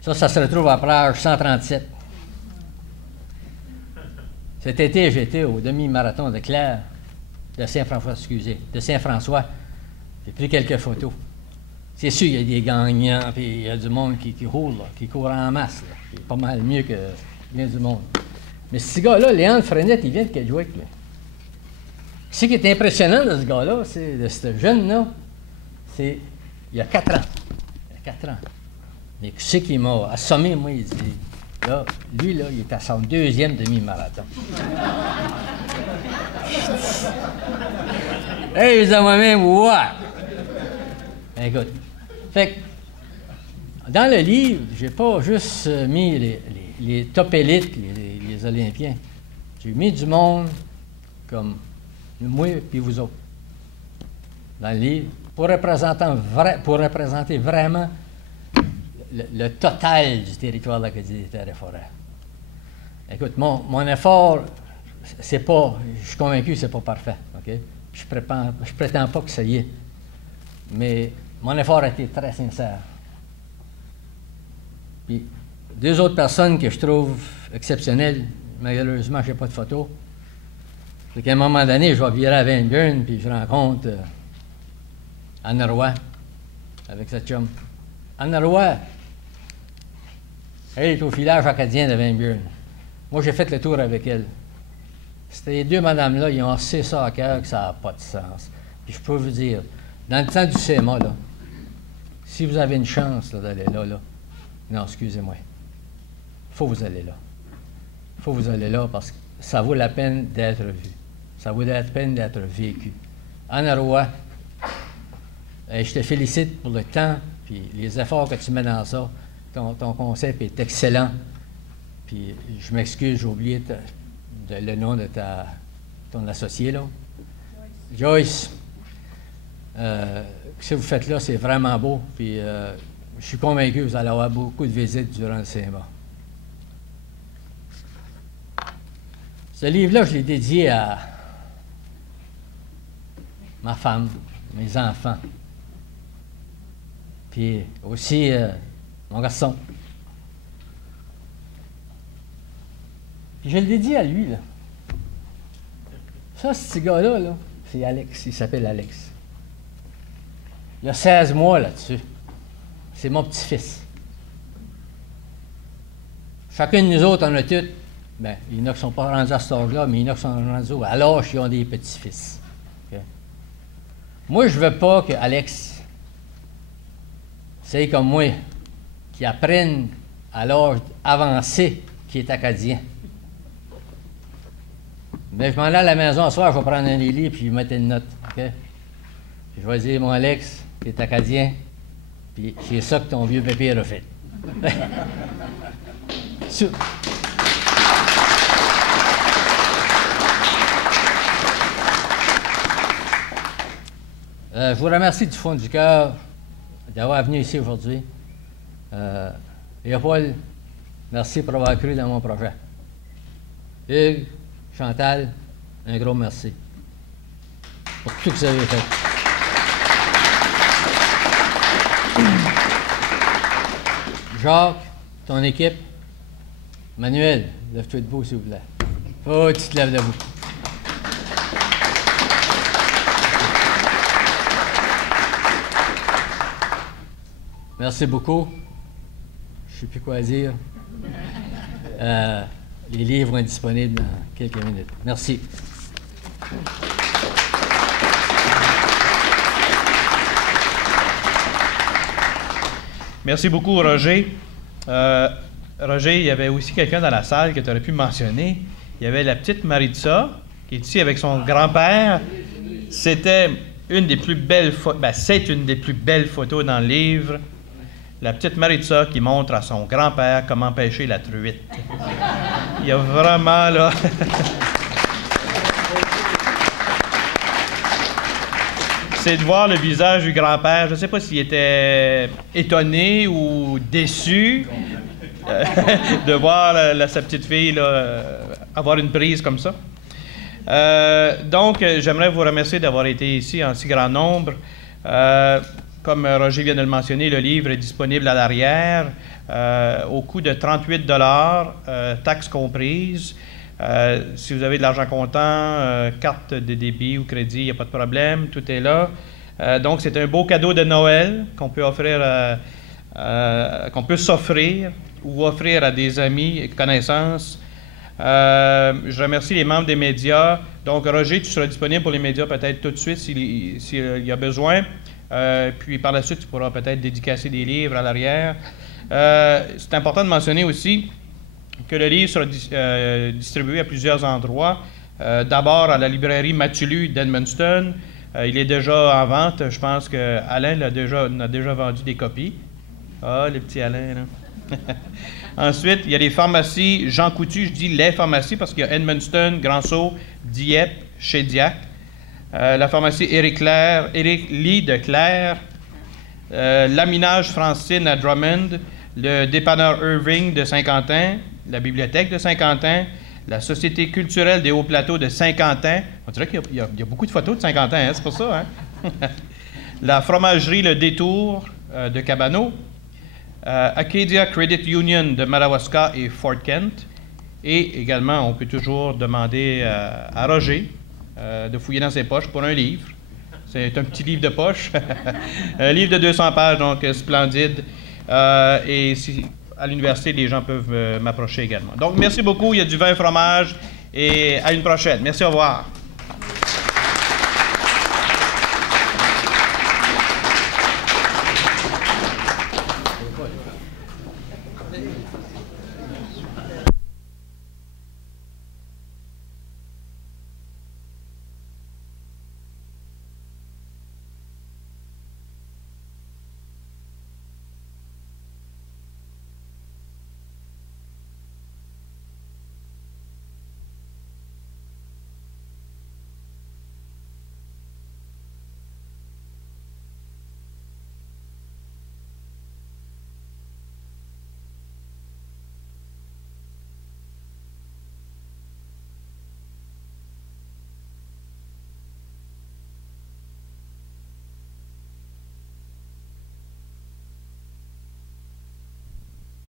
Ça se retrouve à la plage 137. Cet été, j'étais au demi-marathon de Claire, de Saint-François, excusez, de Saint-François. J'ai pris quelques photos. C'est sûr, il y a des gagnants, puis il y a du monde qui roule, là, qui court en masse. C'est pas mal mieux que bien du monde. Mais ce gars-là, Léandre Frenette, il vient de Kedgewick. Ce qui est impressionnant de ce gars-là, de ce jeune-là, c'est il y a 4 ans. Il y a 4 ans. Mais ce qui m'a assommé, moi, il dit, là, lui, là, il est à son 2e demi-marathon. Hey, je dis à moi-même, ouais! Écoute, fait que, dans le livre, j'ai pas juste mis les top élites, les Olympiens. J'ai mis du monde comme moi et vous autres dans le livre pour représenter vraiment le total du territoire de l'Acadie des Terres et Forêts. Écoute, mon effort, c'est pas, je suis convaincu que c'est pas parfait, OK? Je prétends pas que ça y est, mais mon effort a été très sincère. Puis, 2 autres personnes que je trouve exceptionnelles, malheureusement, je n'ai pas de photo. C'est qu'à un moment donné, je vais virer à Van Buren, puis je rencontre Anne Roy, avec sa chum. Anne Roy, elle est au village acadien de Van Buren. Moi, j'ai fait le tour avec elle. C'était les 2 madames-là, ils ont assez ça à cœur que ça n'a pas de sens. Puis je peux vous dire, dans le temps du CMA, là, si vous avez une chance d'aller là, non, excusez-moi, il faut vous aller là. Il faut vous aller là parce que ça vaut la peine d'être vu. Ça vaut la peine d'être vécu. Anne Roy, je te félicite pour le temps puis les efforts que tu mets dans ça. Ton concept est excellent. Puis je m'excuse, j'ai oublié le nom de ton associé, là. Joyce. Ce que vous faites là, c'est vraiment beau. Puis je suis convaincu que vous allez avoir beaucoup de visites durant le CMA. Ce livre-là, je l'ai dédié à ma femme, mes enfants, puis aussi mon garçon. Puis je le dédie à lui, là. Ça, ce petit gars-là, là, c'est Alex. Il s'appelle Alex. Il a 16 mois là-dessus. C'est mon petit-fils. Chacun de nous autres en a tout. Bien, il y en a qui ne sont pas rendus à cet âge-là, mais il y en a qui sont rendus à l'âge qui ont des petits-fils. Okay? Moi, je ne veux pas que Alex, c'est comme moi, qui apprenne à l'âge avancé qui est acadien. Mais je m'en vais à la maison ce soir, je vais prendre un livre puis je vais mettre une note. Okay? Puis je vais dire, mon Alex, qui est acadien, puis c'est ça que ton vieux pépé a fait. Je vous remercie du fond du cœur d'avoir venu ici aujourd'hui. Léopold, merci pour avoir cru dans mon projet. Hugues, Chantal, un gros merci pour tout ce que vous avez fait. Jacques, ton équipe, Manuel, lève-toi debout s'il vous plaît. Oh, tu te lèves debout. Merci beaucoup. Je ne sais plus quoi dire. Les livres vont être disponibles dans quelques minutes. Merci. Merci beaucoup, Roger. Roger, il y avait aussi quelqu'un dans la salle que tu aurais pu mentionner. Il y avait la petite Maritza, qui est ici avec son grand-père. C'était une des plus belles photos. Ben, c'est une des plus belles photos dans le livre. La petite Maritza qui montre à son grand-père comment pêcher la truite. Il y a vraiment, là... C'est de voir le visage du grand-père. Je ne sais pas s'il était étonné ou déçu de voir sa petite fille là, avoir une prise comme ça. Donc, j'aimerais vous remercier d'avoir été ici en si grand nombre. Comme Roger vient de le mentionner, le livre est disponible à l'arrière au coût de 38 $, taxes comprises. Si vous avez de l'argent comptant, carte de débit ou crédit, il n'y a pas de problème, tout est là. Donc, c'est un beau cadeau de Noël qu'on peut offrir, qu'on peut s'offrir ou offrir à des amis et connaissances. Je remercie les membres des médias. Donc, Roger, tu seras disponible pour les médias peut-être tout de suite s'il y a besoin. Puis par la suite, tu pourras peut-être dédicacer des livres à l'arrière. C'est important de mentionner aussi que le livre sera distribué à plusieurs endroits. D'abord à la librairie Mathulu d'Edmundston. Il est déjà en vente. Je pense qu'Alain a déjà vendu des copies. Ah, le petit Alain, là. Ensuite, il y a les pharmacies Jean Coutu. Je dis les pharmacies parce qu'il y a Edmundston, Grand-Sault, Dieppe, Chédiac. La pharmacie Éric Lee de Clare, l'aminage Francine à Drummond, le dépanneur Irving de Saint-Quentin, la bibliothèque de Saint-Quentin, la Société culturelle des Hauts-Plateaux de Saint-Quentin. On dirait qu'il y a beaucoup de photos de Saint-Quentin, hein? C'est pour ça, hein? La fromagerie Le Détour de Cabano, Acadia Credit Union de Madawaska et Fort Kent. Et également, on peut toujours demander à Roger de fouiller dans ses poches pour un livre. C'est un petit livre de poche. Un livre de 200 pages, donc splendide. Et à l'université, les gens peuvent m'approcher également. Donc, merci beaucoup. Il y a du vin et fromage. Et à une prochaine. Merci, au revoir.